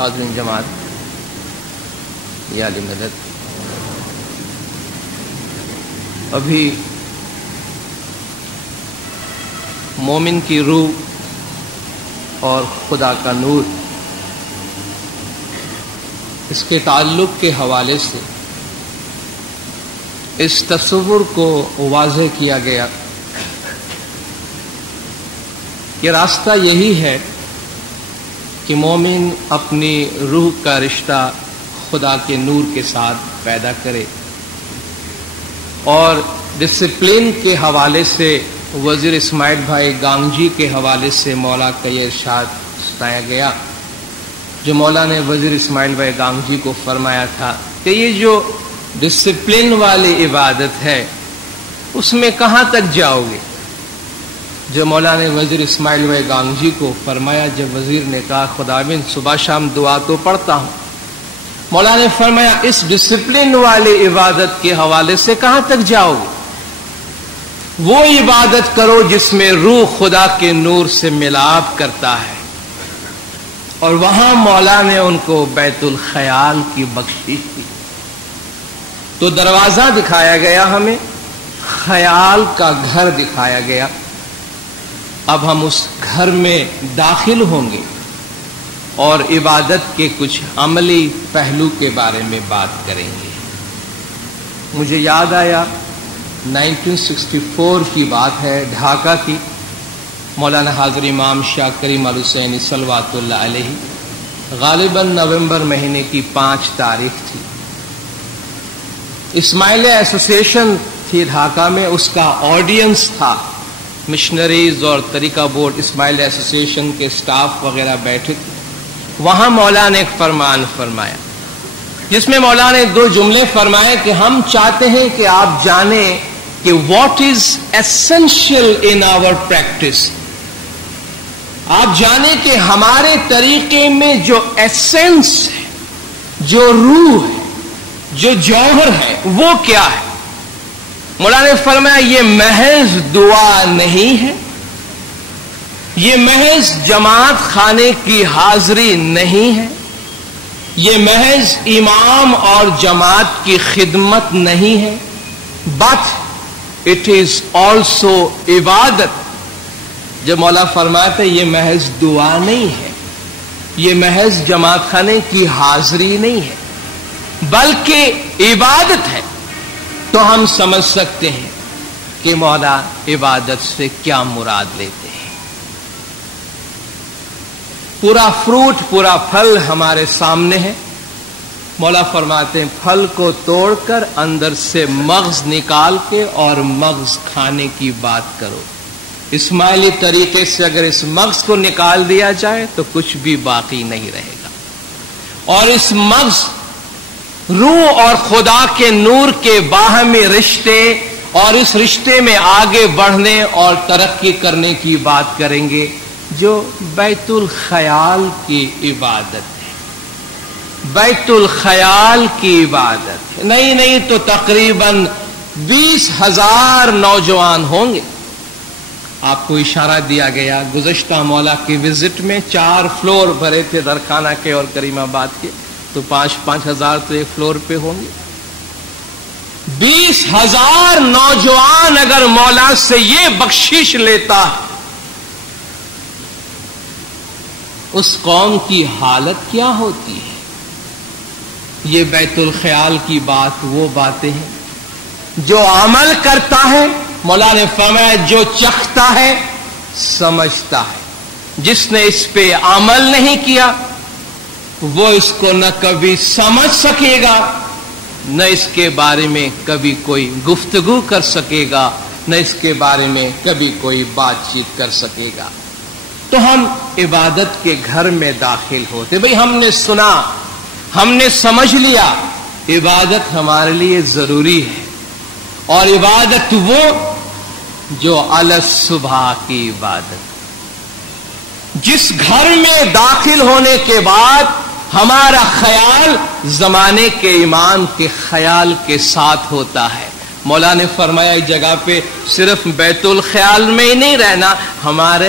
حاضرین جماعت، یا علی مدد، ابھی مومن کی روح اور خدا کا نور، اس کے تعلق کے حوالے سے اس تصور کو واضح کیا گیا کہ راستہ یہی ہے کہ مومن اپنی روح کا رشتہ خدا کے نور کے ساتھ پیدا کرے، اور ڈسپلن کے حوالے سے وزیر اسماعیل بھائی گانگجی کے حوالے سے مولا کا یہ ارشاد سنایا گیا، جو مولا نے وزیر اسماعیل بھائی گانگجی کو فرمایا تھا کہ یہ جو ڈسپلن والی عبادت ہے اس میں کہاں تک جاؤ گے؟ جو مولا نے وزیر اسماعیل بھائی گانگجی کو فرمایا، جب وزیر نے کہا خداوند صبح شام دعا تو پڑھتا ہوں، مولا نے فرمایا اس ڈسپلن والی عبادت کے حوالے سے کہاں تک جاؤ گے؟ وہ عبادت کرو جس میں روح خدا کے نور سے ملاپ کرتا ہے، اور وہاں مولا نے ان کو بیت الخیال کی بخشش کی۔ تو دروازہ دکھایا گیا، ہمیں خیال کا گھر دکھایا گیا، اب ہم اس گھر میں داخل ہوں گے اور عبادت کے کچھ عملی پہلو کے بارے میں بات کریں گے۔ مجھے یاد آیا 1964 کی بات ہے، ڈھاکہ کی، مولانا حاضر امام شاہ کریم الحسینی صلوات اللہ علیہ، غالباً نومبر مہینے کی 5 تاریخ تھی۔ اسماعیل ایسوسیشن تھی ڈھاکہ میں، اس کا آڈینس تھا، مشنریز اور طریقہ بورڈ اسماعیل ایسوسیشن کے سٹاف وغیرہ بیٹھے تھے۔ وہاں مولا نے ایک فرمان فرمایا جس میں مولا نے 2 جملے فرمائے کہ ہم چاہتے ہیں کہ آپ جانیں کہ what is essential in our practice, آپ جانیں کہ ہمارے طریقے میں جو ایسنس ہے، جو روح ہے، جو جوہر ہے، وہ کیا ہے؟ مولا نے فرمایا یہ محض دعا نہیں ہے، یہ محض جماعت خانے کی حاضری نہیں ہے، یہ محض امام اور جماعت کی خدمت نہیں ہے، بٹ اٹ از آلسو عبادت۔ جب مولا فرمایا تھا یہ محض دعا نہیں ہے، یہ محض جماعت خانے کی حاضری نہیں ہے، بلکہ عبادت ہے، تو ہم سمجھ سکتے ہیں کہ مولا عبادت سے کیا مراد لیتے ہیں۔ پورا فروٹ، پورا پھل ہمارے سامنے ہے، مولا فرماتے ہیں پھل کو توڑ کر اندر سے مغز نکال کے اور مغز کھانے کی بات کرو۔ اسماعیلی طریقے سے اگر اس مغز کو نکال دیا جائے تو کچھ بھی باقی نہیں رہے گا، اور اس مغز، روح اور خدا کے نور کے باہمی رشتے اور اس رشتے میں آگے بڑھنے اور ترقی کرنے کی بات کریں گے، جو بیت الخیال کی عبادت ہے، بیت الخیال کی عبادت ہے۔ نہیں تو تقریباً 20,000 نوجوان ہوں گے۔ آپ کو اشارہ دیا گیا گزشتہ مولا کی وزٹ میں 4 فلور بھرے تھے درخانہ کے اور کریم آباد کے، تو 5,000 تو ایک فلور پہ ہوں گے۔ 20,000 نوجوان اگر مولا سے یہ بخشش لیتا ہے، اس قوم کی حالت کیا ہوتی ہے؟ یہ بیت الخیال کی بات وہ باتیں ہیں جو عمل کرتا ہے، مولا نے فرمایا جو چکھتا ہے سمجھتا ہے، جس نے اس پہ عمل نہیں کیا وہ اس کو نہ کبھی سمجھ سکے گا، نہ اس کے بارے میں کبھی کوئی گفتگو کر سکے گا، نہ اس کے بارے میں کبھی کوئی بات چیت کر سکے گا۔ تو ہم عبادت کے گھر میں داخل ہوتے، بھئی ہم نے سنا، ہم نے سمجھ لیا، عبادت ہمارے لیے ضروری ہے، اور عبادت وہ جو علی الصبح کی عبادت، جس گھر میں داخل ہونے کے بعد ہمارا خیال زمانے کے ایمان کے خیال کے ساتھ ہوتا ہے۔ مولا نے فرمایا اس جگہ پہ صرف بیت الخیال میں ہی نہیں رہنا، ہمارے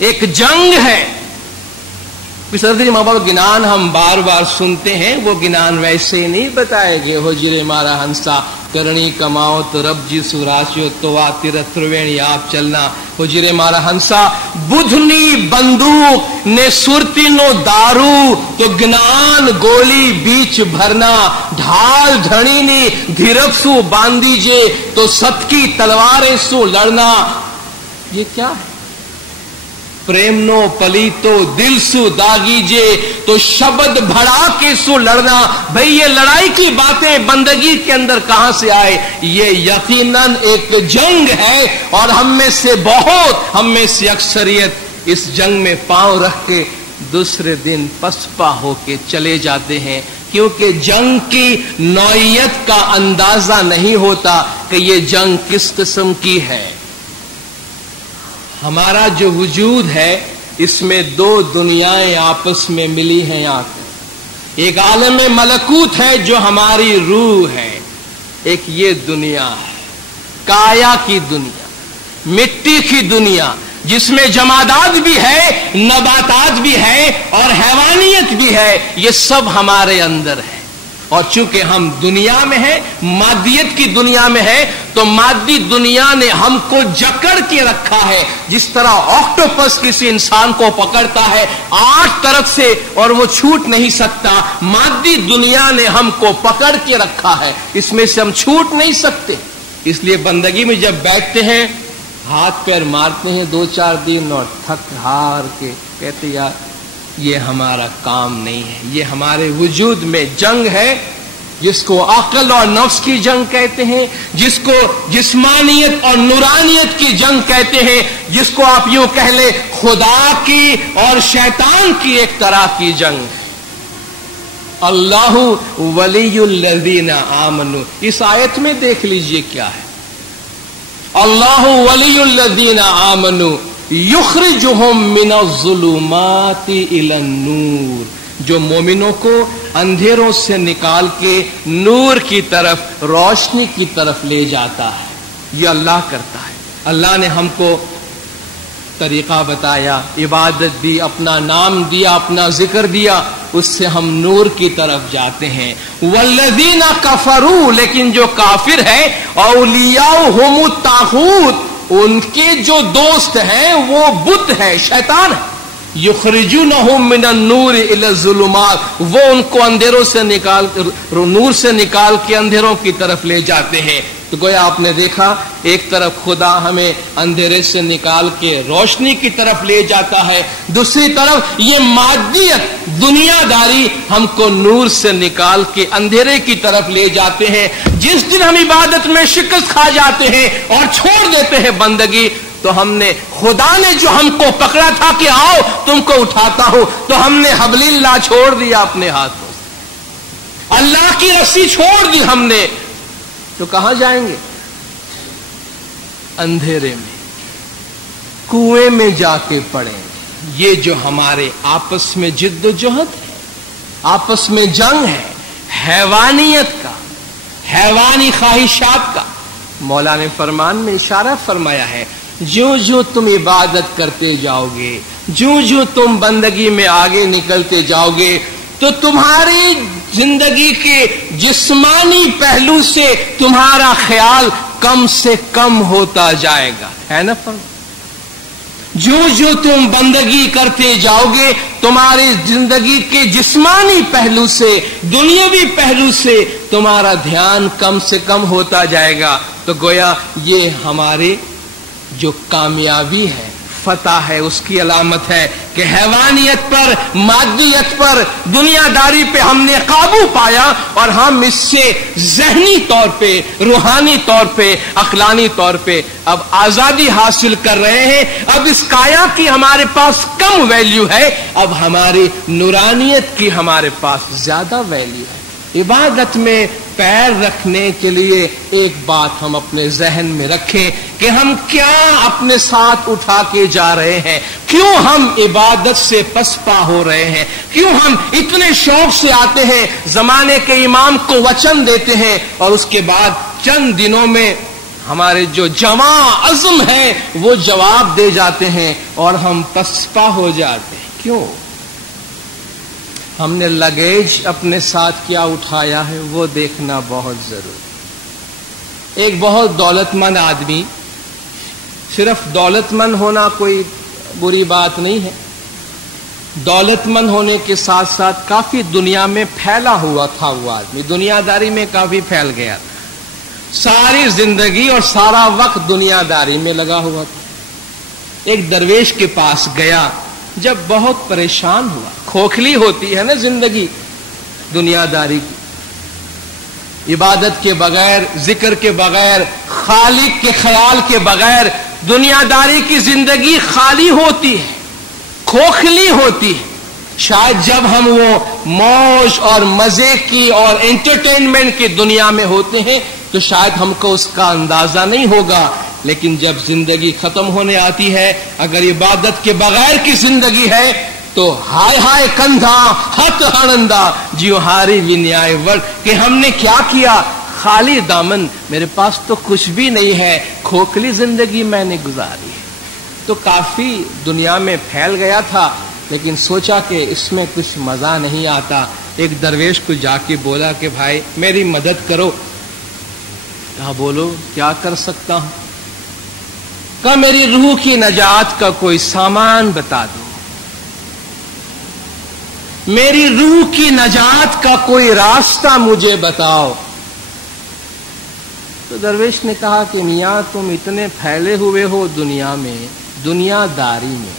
ایک جنگ ہے. سردی مابا گنان ہم بار بار سنتے ہیں, وہ گنان ویسے نہیں بتائے گے. ہو جرے مارا ہنسا کرنی کماؤ تو رب جی سوراسیو تو تیرت ترویڑی آپ چلنا. ہو جرے مارا ہنسا بدھنی بندوق نے سرتی نو دارو تو گنان گولی بیچ بھرنا. ڈھال دھڑی نی دھیرک سو باندھی جے تو ست کی تلواریں سو لڑنا. یہ کیا ہے؟ پریم نو پلیتو دل سو داگی جے تو شبد بھڑا کے سو لڑنا. بھئی یہ لڑائی کی باتیں بندگی کے اندر کہاں سے آئے؟ یہ یقیناً ایک جنگ ہے, اور ہم میں سے بہت, ہم میں سے اکثریت اس جنگ میں پاؤں رکھ کے دوسرے دن پسپا ہو کے چلے جاتے ہیں, کیونکہ جنگ کی نوعیت کا اندازہ نہیں ہوتا کہ یہ جنگ کس قسم کی ہے. ہمارا جو وجود ہے اس میں دو دنیایں آپس میں ملی ہیں. ایک عالم ملکوت ہے جو ہماری روح ہے, ایک یہ دنیا ہے کایا کی دنیا, مٹی کی دنیا, جس میں جمادات بھی ہے, نباتات بھی ہے اور حیوانیت بھی ہے. یہ سب ہمارے اندر ہے. اور چونکہ ہم دنیا میں ہیں, مادیت کی دنیا میں ہے, تو مادی دنیا نے ہم کو جکڑ کے رکھا ہے. جس طرح آکٹوپس کسی انسان کو پکڑتا ہے 8 طرف سے اور وہ چھوٹ نہیں سکتا, مادی دنیا نے ہم کو پکڑ کے رکھا ہے, اس میں سے ہم چھوٹ نہیں سکتے. اس لیے بندگی میں جب بیٹھتے ہیں ہاتھ پیر مارتے ہیں 2-4 دن اور تھک ہار کے کہتے یار یہ ہمارا کام نہیں ہے. یہ ہمارے وجود میں جنگ ہے, جس کو عقل اور نفس کی جنگ کہتے ہیں, جس کو جسمانیت اور نورانیت کی جنگ کہتے ہیں, جس کو آپ یوں کہہ لیں خدا کی اور شیطان کی ایک طرح کی جنگ. اللہ ولی الذین آمنوا, اس آیت میں دیکھ لیجئے کیا ہے. اللہ ولی الذین آمنوا یخرجہم من الظلمات الی النور, جو مومنوں کو اندھیروں سے نکال کے نور کی طرف, روشنی کی طرف لے جاتا ہے. یہ اللہ کرتا ہے. اللہ نے ہم کو طریقہ بتایا, عبادت دی, اپنا نام دیا, اپنا ذکر دیا, اس سے ہم نور کی طرف جاتے ہیں. والذین کفروا, لیکن جو کافر ہے, اولیاؤہم الطاغوت, ان کے جو دوست ہیں وہ بت ہے, شیطان ہے. یخرجونہم من النور الی الظلمات, وہ ان کو اندھیروں سے نکال, نور سے نکال کے اندھیروں کی طرف لے جاتے ہیں. تو گویا آپ نے دیکھا ایک طرف خدا ہمیں اندھیرے سے نکال کے روشنی کی طرف لے جاتا ہے, دوسری طرف یہ مادیت دنیا داری ہم کو نور سے نکال کے اندھیرے کی طرف لے جاتے ہیں. جس دن ہم عبادت میں شکست کھا جاتے ہیں اور چھوڑ دیتے ہیں بندگی, تو ہم نے, خدا نے جو ہم کو پکڑا تھا کہ آؤ تم کو اٹھاتا ہوں, تو ہم نے حبل اللہ چھوڑ دیا اپنے ہاتھوں سے, اللہ کی رسی چھوڑ دی ہم نے. تو کہاں جائیں گے؟ اندھیرے میں, کنویں میں جا کے پڑیں. یہ جو ہمارے آپس میں جد و جہد ہے, آپس میں جنگ ہے, حیوانیت کا, حیوانی خواہشات کا. مولا نے فرمان میں اشارہ فرمایا ہے, جو جو تم عبادت کرتے جاؤ گے, جو جو تم بندگی میں آگے نکلتے جاؤ گے, تو تمہاری زندگی کے جسمانی پہلو سے تمہارا خیال کم سے کم ہوتا جائے گا, ہے نا فرمان. جو جو تم بندگی کرتے جاؤ گے, تمہاری زندگی کے جسمانی پہلو سے, دنیاوی پہلو سے تمہارا دھیان کم سے کم ہوتا جائے گا. تو گویا یہ ہماری جو کامیابی ہے, فتح ہے, اس کی علامت ہے کہ حیوانیت پر, مادیت پر, دنیا داری پہ ہم نے قابو پایا, اور ہم اس سے ذہنی طور پہ, روحانی طور پہ, عقلانی طور پہ اب آزادی حاصل کر رہے ہیں. اب اس کایا کی ہمارے پاس کم ویلیو ہے, اب ہماری نورانیت کی ہمارے پاس زیادہ ویلیو ہے. عبادت میں پیر رکھنے کے لیے ایک بات ہم اپنے ذہن میں رکھیں کہ ہم کیا اپنے ساتھ اٹھا کے جا رہے ہیں, کیوں ہم عبادت سے پسپا ہو رہے ہیں, کیوں ہم اتنے شوق سے آتے ہیں, زمانے کے امام کو وچن دیتے ہیں, اور اس کے بعد چند دنوں میں ہمارے جو جواں عزم ہیں وہ جواب دے جاتے ہیں اور ہم پسپا ہو جاتے ہیں. کیوں؟ ہم نے لگیج اپنے ساتھ کیا اٹھایا ہے وہ دیکھنا بہت ضروری. ایک بہت دولت مند آدمی، صرف دولت مند ہونا کوئی بری بات نہیں ہے، دولت مند ہونے کے ساتھ ساتھ کافی دنیا میں پھیلا ہوا تھا. وہ آدمی دنیا داری میں کافی پھیل گیا تھا، ساری زندگی اور سارا وقت دنیا داری میں لگا ہوا تھا. ایک درویش کے پاس گیا، جب بہت پریشان ہوا. کھوکھلی ہوتی ہے نا زندگی دنیا داری کی، عبادت کے بغیر، ذکر کے بغیر، خالق کے خیال کے بغیر دنیا داری کی زندگی خالی ہوتی ہے، کھوکھلی ہوتی ہے. شاید جب ہم وہ موج اور مزے کی اور انٹرٹینمنٹ کی دنیا میں ہوتے ہیں تو شاید ہم کو اس کا اندازہ نہیں ہوگا، لیکن جب زندگی ختم ہونے آتی ہے، اگر عبادت کے بغیر کی زندگی ہے تو ہائے ہائے کندھا ہت ہنندا جیو ہاری ونیائے ور، کہ ہم نے کیا کیا، خالی دامن، میرے پاس تو کچھ بھی نہیں ہے، کھوکھلی زندگی میں نے گزاری. تو کافی دنیا میں پھیل گیا تھا، لیکن سوچا کہ اس میں کچھ مزہ نہیں آتا. ایک درویش کو جا کے بولا کہ بھائی میری مدد کرو. کہا بولو کیا کر سکتا ہوں؟ کہا میری روح کی نجات کا کوئی سامان بتا دو، میری روح کی نجات کا کوئی راستہ مجھے بتاؤ. تو درویش نے کہا کہ میاں تم اتنے پھیلے ہوئے ہو دنیا میں، دنیا داری میں،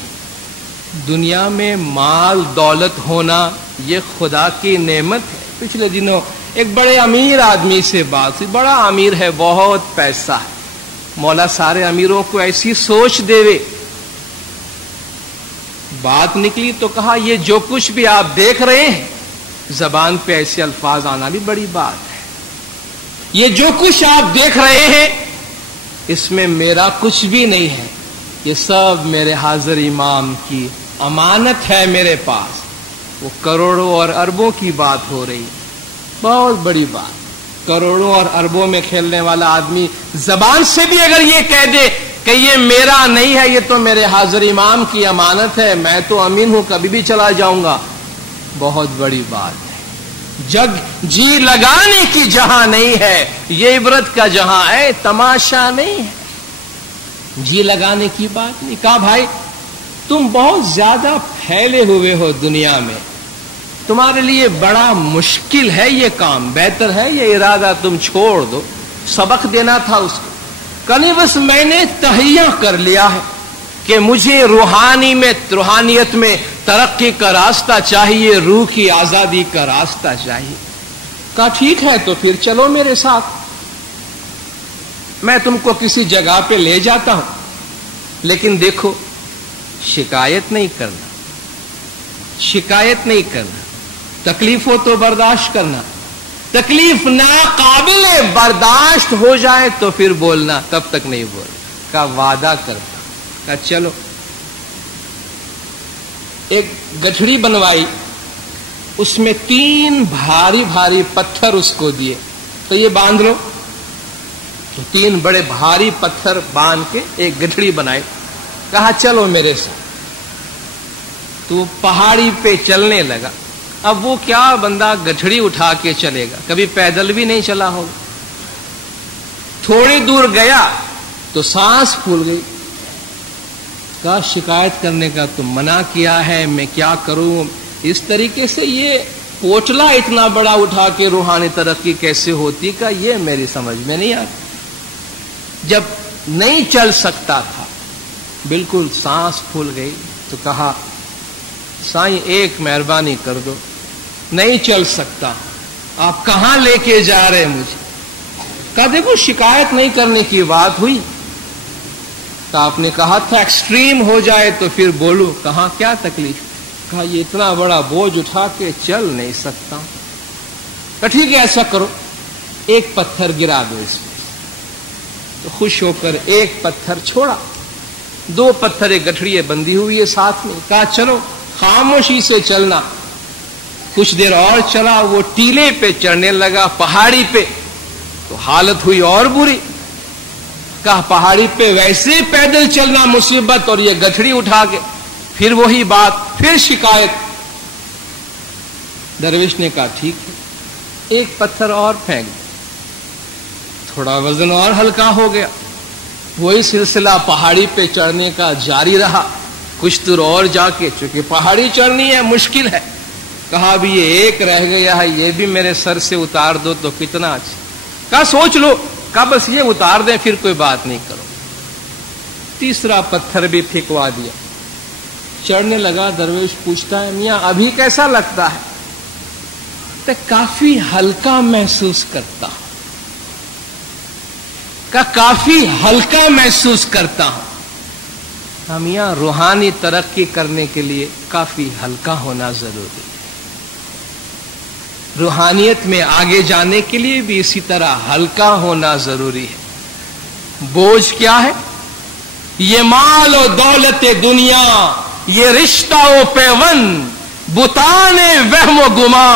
دنیا میں مال دولت ہونا یہ خدا کی نعمت ہے. پچھلے دنوں ایک بڑے امیر آدمی سے بات ہوئی، بڑا امیر ہے، بہت پیسہ ہے. مولا سارے امیروں کو ایسی سوچ دے وے. بات نکلی تو کہا یہ جو کچھ بھی آپ دیکھ رہے ہیں، زبان پہ ایسے الفاظ آنا بھی بڑی بات ہے. یہ جو کچھ آپ دیکھ رہے ہیں اس میں میرا کچھ بھی نہیں ہے، یہ سب میرے حاضر امام کی امانت ہے میرے پاس. وہ کروڑوں اور اربوں کی بات ہو رہی، بہت بڑی بات. کروڑوں اور اربوں میں کھیلنے والا آدمی زبان سے بھی اگر یہ کہہ دے کہ یہ میرا نہیں ہے، یہ تو میرے حاضر امام کی امانت ہے، میں تو امین ہوں، کبھی بھی چلا جاؤں گا، بہت بڑی بات ہے. جگ جی لگانے کی جہاں نہیں ہے، یہ عبرت کا جہاں ہے، تماشا نہیں ہے. جی لگانے کی بات نہیں. کہا بھائی تم بہت زیادہ پھیلے ہوئے ہو دنیا میں، تمہارے لیے بڑا مشکل ہے یہ کام، بہتر ہے یہ ارادہ تم چھوڑ دو. سبق دینا تھا اس کو. کہیں بس میں نے تہیہ کر لیا ہے کہ مجھے روحانیت میں ترقی کا راستہ چاہیے، روح کی آزادی کا راستہ چاہیے. کہا ٹھیک ہے تو پھر چلو میرے ساتھ، میں تم کو کسی جگہ پہ لے جاتا ہوں، لیکن دیکھو شکایت نہیں کرنا، شکایت نہیں کرنا، تکلیف ہو تو برداشت کرنا، تکلیف ناقابل برداشت ہو جائے تو پھر بولنا، تب تک نہیں بولنا. کا وعدہ کرتا. کہا چلو. ایک گٹھڑی بنوائی، اس میں 3 بھاری بھاری پتھر اس کو دیے، تو یہ باندھ لو. تو 3 بڑے بھاری پتھر باندھ کے ایک گٹھڑی بنائی. کہا چلو میرے ساتھ. تو پہاڑی پہ چلنے لگا. اب وہ کیا بندہ گٹھڑی اٹھا کے چلے گا، کبھی پیدل بھی نہیں چلا ہوگا. تھوڑی دور گیا تو سانس پھول گئی. کہا شکایت کرنے کا تو منع کیا ہے، میں کیا کروں؟ اس طریقے سے یہ پوٹلا اتنا بڑا اٹھا کے روحانی ترقی کیسے ہوتی کا یہ میری سمجھ میں نہیں آتی. جب نہیں چل سکتا تھا، بالکل سانس پھول گئی، تو کہا سائیں ایک مہربانی کر دو، نہیں چل سکتا، آپ کہاں لے کے جا رہے مجھے؟ کہا دیکھو شکایت نہیں کرنے کی بات ہوئی، تو آپ نے کہا تھا ایکسٹریم ہو جائے تو پھر بولو. کہاں کیا تکلیف؟ کہا یہ اتنا بڑا بوجھ اٹھا کے چل نہیں سکتا. کہا ٹھیک ہے ایسا کرو، ایک پتھر گرا دو اس میں. تو خوش ہو کر ایک پتھر چھوڑا، 2 پتھر ایک گٹھڑی بندھی ہوئی ہے ساتھ میں. کہا چلو خاموشی سے چلنا. کچھ دیر اور چلا، وہ ٹیلے پہ چڑھنے لگا، پہاڑی پہ. تو حالت ہوئی اور بری. کہا پہاڑی پہ ویسے پیدل چلنا مصیبت اور یہ گٹھڑی اٹھا کے، پھر وہی بات، پھر شکایت۔ درویش نے کہا ٹھیک ہے، ایک پتھر اور پھینک، تھوڑا وزن اور ہلکا ہو گیا۔ وہی سلسلہ پہاڑی پہ چڑھنے کا جاری رہا، کچھ دور اور جا کے، چونکہ پہاڑی چڑھنی ہے مشکل ہے، کہا بھی یہ ایک رہ گیا ہے، یہ بھی میرے سر سے اتار دو تو کتنا اچھا۔ کہا سوچ لو، کہا بس یہ اتار دیں پھر کوئی بات نہیں کرو۔ تیسرا پتھر بھی پھینکوا دیا، چڑھنے لگا۔ درویش پوچھتا ہے میاں ابھی کیسا لگتا ہے؟ تو کافی ہلکا محسوس کرتا ہوں، کافی ہلکا محسوس کرتا ہوں۔ میاں روحانی ترقی کرنے کے لیے کافی ہلکا ہونا ضروری ہے، روحانیت میں آگے جانے کے لیے بھی اسی طرح ہلکا ہونا ضروری ہے۔ بوجھ کیا ہے؟ یہ مال و دولت دنیا، یہ رشتہ و پیوند، بتان وہم و گما،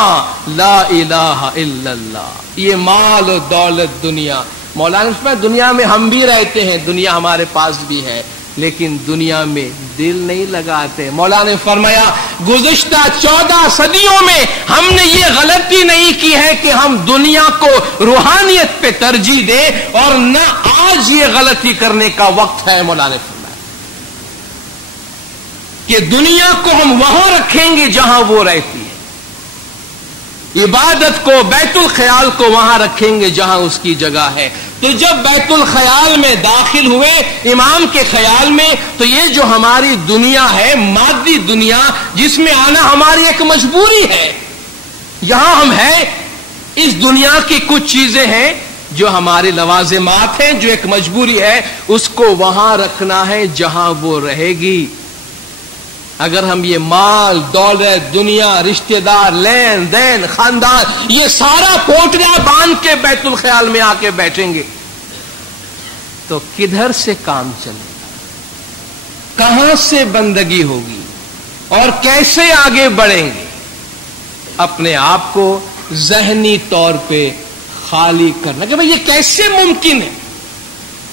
لا الہ الا اللہ۔ یہ مال و دولت دنیا، مولانا اس میں دنیا میں ہم بھی رہتے ہیں، دنیا ہمارے پاس بھی ہے، لیکن دنیا میں دل نہیں لگاتے۔ مولانا نے فرمایا گزشتہ 14 صدیوں میں ہم نے یہ غلطی نہیں کی ہے کہ ہم دنیا کو روحانیت پہ ترجیح دیں، اور نہ آج یہ غلطی کرنے کا وقت ہے۔ مولانا نے فرمایا کہ دنیا کو ہم وہاں رکھیں گے جہاں وہ رہتی ہے، عبادت کو، بیت الخیال کو وہاں رکھیں گے جہاں اس کی جگہ ہے۔ تو جب بیت الخیال میں داخل ہوئے امام کے خیال میں، تو یہ جو ہماری دنیا ہے، مادی دنیا، جس میں آنا ہماری ایک مجبوری ہے، یہاں ہم ہیں، اس دنیا کی کچھ چیزیں ہیں جو ہمارے لوازمات ہیں، جو ایک مجبوری ہے، اس کو وہاں رکھنا ہے جہاں وہ رہے گی۔ اگر ہم یہ مال، دولت، دنیا، رشتہ دار، لین دین، خاندان، یہ سارا پوٹیاں باندھ کے بیت الخیال میں آ کے بیٹھیں گے تو کدھر سے کام چلے گا؟ کہاں سے بندگی ہوگی اور کیسے آگے بڑھیں گے؟ اپنے آپ کو ذہنی طور پہ خالی کرنا کہ بھئی یہ کیسے ممکن ہے؟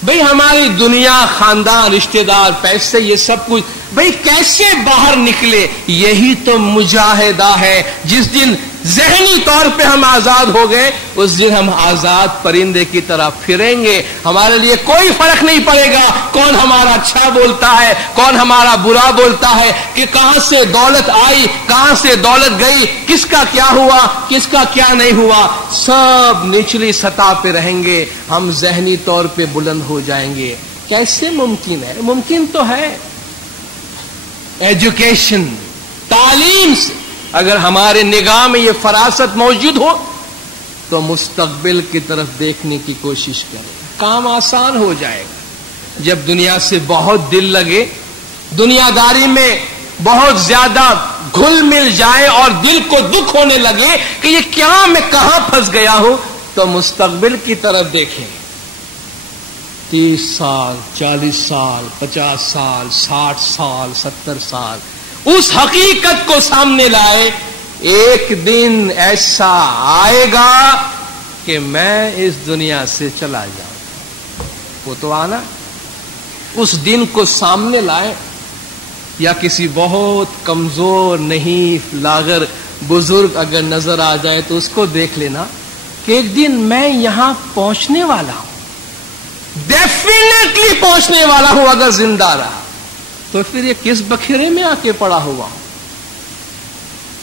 بھئی ہماری دنیا، خاندان، رشتہ دار، پیسے، یہ سب کچھ بھئی کیسے باہر نکلے؟ یہی تو مجاہدہ ہے۔ جس دن ذہنی طور پہ ہم آزاد ہو گئے، اس دن ہم آزاد پرندے کی طرح پھریں گے۔ ہمارے لیے کوئی فرق نہیں پڑے گا کون ہمارا اچھا بولتا ہے، کون ہمارا برا بولتا ہے، کہ کہاں سے دولت آئی، کہاں سے دولت گئی، کس کا کیا ہوا، کس کا کیا نہیں ہوا، سب نچلی سطح پہ رہیں گے، ہم ذہنی طور پہ بلند ہو جائیں گے۔ کیسے ممکن ہے؟ ممکن تو ہے، ایجوکیشن، تعلیم سے اگر ہمارے نگاہ میں یہ فراست موجود ہو تو مستقبل کی طرف دیکھنے کی کوشش کریں، کام آسان ہو جائے گا۔ جب دنیا سے بہت دل لگے، دنیا داری میں بہت زیادہ گھل مل جائے اور دل کو دکھ ہونے لگے کہ یہ کیا، میں کہاں پھنس گیا ہوں، تو مستقبل کی طرف دیکھیں۔ 30 سال، 40 سال، 50 سال، 60 سال، 70 سال، اس حقیقت کو سامنے لائے، ایک دن ایسا آئے گا کہ میں اس دنیا سے چلا جاؤں، وہ تو آنا۔ اس دن کو سامنے لائے، یا کسی بہت کمزور، نہیں لاغر بزرگ اگر نظر آ جائے تو اس کو دیکھ لینا کہ ایک دن میں یہاں پہنچنے والا ہوں، ڈیفینیٹلی پہنچنے والا ہوں اگر زندہ رہا، تو پھر یہ کس بکھیرے میں آ کے پڑا ہوا ہوں؟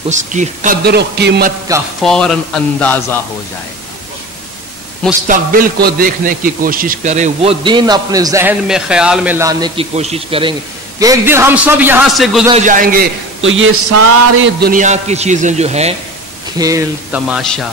اس کی قدر و قیمت کا فوراً اندازہ ہو جائے گا۔ مستقبل کو دیکھنے کی کوشش کرے، وہ دن اپنے ذہن میں، خیال میں لانے کی کوشش کریں گے کہ ایک دن ہم سب یہاں سے گزر جائیں گے، تو یہ ساری دنیا کی چیزیں جو ہے، کھیل تماشا،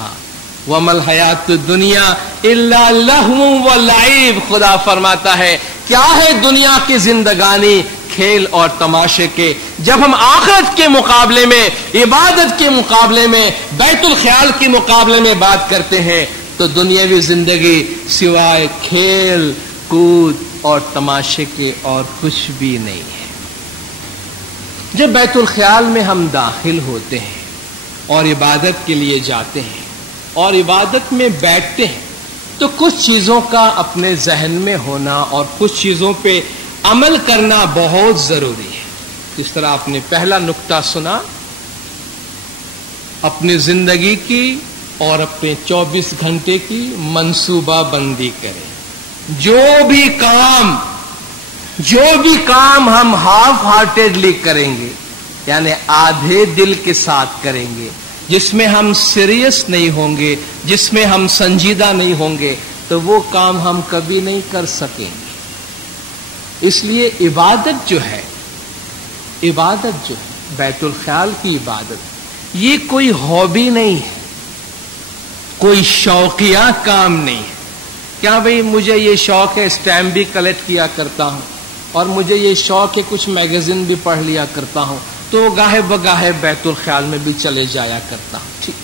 وَمَا الْحَيَاةُ الدُّنْيَا إِلَّا لَهْوٌ وَلَعِبٌ، خدا فرماتا ہے کیا ہے دنیا کی زندگانی؟ کھیل اور تماشے کے۔ جب ہم آخرت کے مقابلے میں، عبادت کے مقابلے میں، بیت الخیال کے مقابلے میں بات کرتے ہیں تو دنیاوی زندگی سوائے کھیل کود اور تماشے کے اور کچھ بھی نہیں ہے۔ جب بیت الخیال میں ہم داخل ہوتے ہیں اور عبادت کے لیے جاتے ہیں اور عبادت میں بیٹھتے ہیں، تو کچھ چیزوں کا اپنے ذہن میں ہونا اور کچھ چیزوں پہ عمل کرنا بہت ضروری ہے. جس طرح آپ نے پہلا نقطہ سنا، اپنی زندگی کی اور اپنے 24 گھنٹے کی منصوبہ بندی کریں. جو بھی کام ہم ہاف ہارٹیڈلی کریں گے، یعنی آدھے دل کے ساتھ کریں گے، جس میں ہم سیریس نہیں ہوں گے، جس میں ہم سنجیدہ نہیں ہوں گے، تو وہ کام ہم کبھی نہیں کر سکیں گے. اس لیے عبادت جو ہے بیت الخیال کی عبادت، یہ کوئی ہابی نہیں ہے، کوئی شوقیہ کام نہیں ہے. کیا بھئی مجھے یہ شوق ہے، اسٹیمپ بھی کلیکٹ کیا کرتا ہوں، اور مجھے یہ شوق ہے کچھ میگزین بھی پڑھ لیا کرتا ہوں، تو گاہے بگاہے بیت الخیال میں بھی چلے جایا کرتا ہوں. ٹھیک،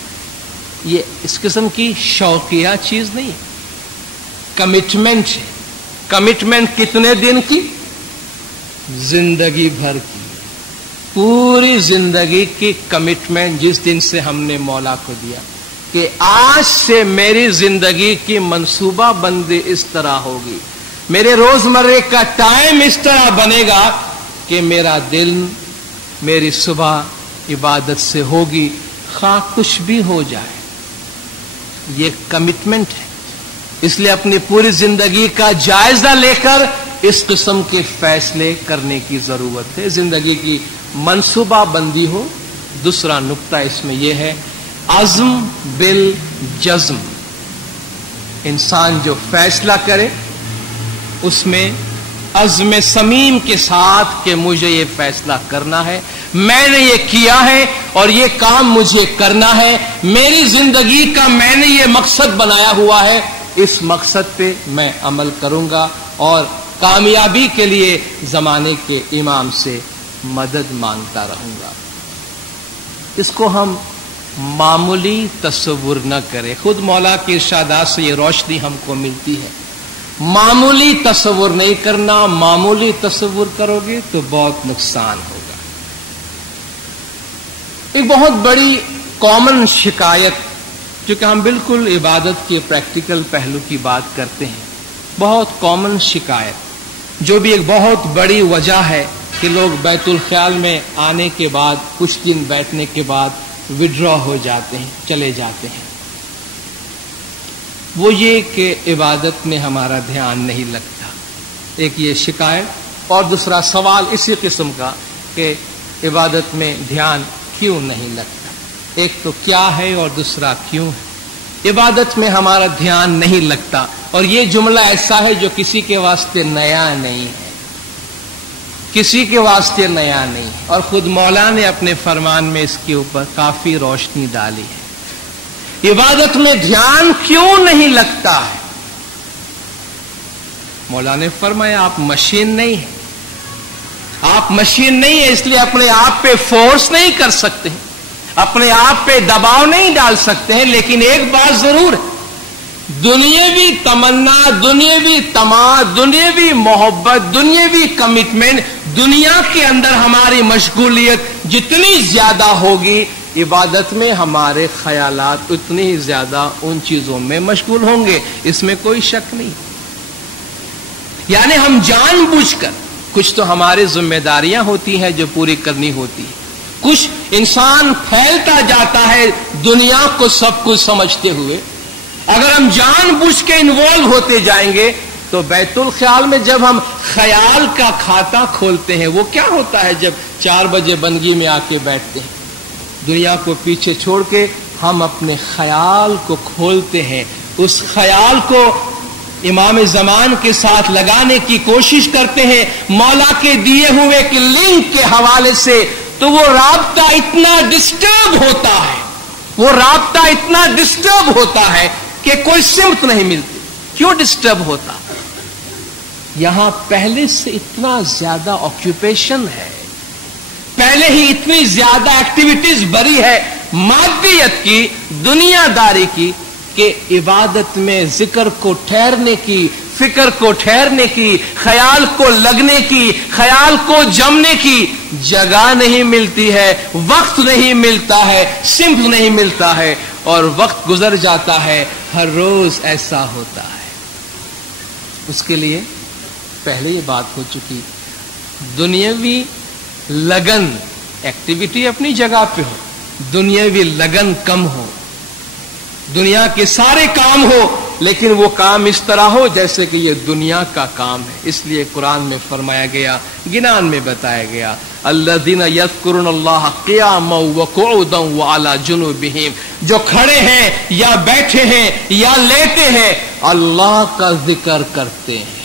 یہ اس قسم کی شوقیہ چیز نہیں ہے، کمٹمنٹ ہے. کمٹمنٹ کتنے دن کی؟ زندگی بھر کی، پوری زندگی کی کمٹمنٹ. جس دن سے ہم نے مولا کو دیا کہ آج سے میری زندگی کی منصوبہ بندی اس طرح ہوگی، میرے روزمرہ کا ٹائم اس طرح بنے گا کہ میرا دل، میری صبح عبادت سے ہوگی، خواہ کچھ بھی ہو جائے. یہ کمٹمنٹ ہے. اس لیے اپنی پوری زندگی کا جائزہ لے کر اس قسم کے فیصلے کرنے کی ضرورت ہے. زندگی کی منصوبہ بندی ہو. دوسرا نقطہ اس میں یہ ہے، عزم بالجزم. انسان جو فیصلہ کرے اس میں عزم صمیم کے ساتھ کہ مجھے یہ فیصلہ کرنا ہے، میں نے یہ کیا ہے اور یہ کام مجھے کرنا ہے، میری زندگی کا میں نے یہ مقصد بنایا ہوا ہے، اس مقصد پہ میں عمل کروں گا اور کامیابی کے لیے زمانے کے امام سے مدد مانگتا رہوں گا. اس کو ہم معمولی تصور نہ کریں. خود مولا کے ارشادات سے یہ روشنی ہم کو ملتی ہے. معمولی تصور نہیں کرنا. معمولی تصور کرو گے تو بہت نقصان ہوگا. ایک بہت بڑی کامن شکایت، چونکہ ہم بالکل عبادت کے پریکٹیکل پہلو کی بات کرتے ہیں، بہت کامن شکایت جو بھی ایک بہت بڑی وجہ ہے کہ لوگ بیت الخیال میں آنے کے بعد کچھ دن بیٹھنے کے بعد وڈرا ہو جاتے ہیں، چلے جاتے ہیں، وہ یہ کہ عبادت میں ہمارا دھیان نہیں لگتا. ایک یہ شکایت، اور دوسرا سوال اسی قسم کا کہ عبادت میں دھیان کیوں نہیں لگتا. ایک تو کیا ہے اور دوسرا کیوں ہے. عبادت میں ہمارا دھیان نہیں لگتا، اور یہ جملہ ایسا ہے جو کسی کے واسطے نیا نہیں ہے، کسی کے واسطے نیا نہیں، اور خود مولا نے اپنے فرمان میں اس کے اوپر کافی روشنی ڈالی ہے. عبادت میں دھیان کیوں نہیں لگتا ہے؟ مولا نے فرمایا آپ مشین نہیں ہیں، آپ مشین نہیں ہیں، اس لیے اپنے آپ پہ فورس نہیں کر سکتے، اپنے آپ پہ دباؤ نہیں ڈال سکتے ہیں. لیکن ایک بات ضرور ہے، دنیاوی تمنا، دنیاوی طمع، دنیاوی محبت، دنیاوی کمٹمنٹ، دنیا کے اندر ہماری مشغولیت جتنی زیادہ ہوگی، عبادت میں ہمارے خیالات اتنی ہی زیادہ ان چیزوں میں مشغول ہوں گے. اس میں کوئی شک نہیں. یعنی ہم جان بوجھ کر، کچھ تو ہماری ذمہ داریاں ہوتی ہیں جو پوری کرنی ہوتی ہے، کچھ انسان پھیلتا جاتا ہے دنیا کو سب کچھ سمجھتے ہوئے. اگر ہم جان بوجھ کے انوالو ہوتے جائیں گے تو بیت الخیال میں جب ہم خیال کا کھاتا کھولتے ہیں، وہ کیا ہوتا ہے جب 4 بجے بندگی میں آ کے بیٹھتے ہیں، دنیا کو پیچھے چھوڑ کے ہم اپنے خیال کو کھولتے ہیں، اس خیال کو امام زمان کے ساتھ لگانے کی کوشش کرتے ہیں مولا کے دیے ہوئے کہ لنک کے حوالے سے. تو وہ رابطہ اتنا ڈسٹرب ہوتا ہے کہ کوئی سمت نہیں ملتی. کیوں ڈسٹرب ہوتا؟ یہاں پہلے سے اتنا زیادہ آکیوپیشن ہے، پہلے ہی اتنی زیادہ ایکٹیویٹیز بری ہے مادیت کی، دنیا داری کی، کہ عبادت میں ذکر کو ٹھہرنے کی، فکر کو ٹھہرنے کی، خیال کو لگنے کی، خیال کو جمنے کی جگہ نہیں ملتی ہے، وقت نہیں ملتا ہے، سمت نہیں ملتا ہے، اور وقت گزر جاتا ہے. ہر روز ایسا ہوتا ہے. اس کے لیے پہلے یہ بات ہو چکی، دنیاوی لگن، ایکٹیویٹی اپنی جگہ پہ ہو، دنیاوی لگن کم ہو، دنیا کے سارے کام ہو لیکن وہ کام اس طرح ہو جیسے کہ یہ دنیا کا کام ہے. اس لیے قرآن میں فرمایا گیا، گنان میں بتایا گیا، الذین یذکرون اللہ قیاما وقعودا وعلی جنوبہم، جو کھڑے ہیں یا بیٹھے ہیں یا لیٹے ہیں اللہ کا ذکر کرتے ہیں.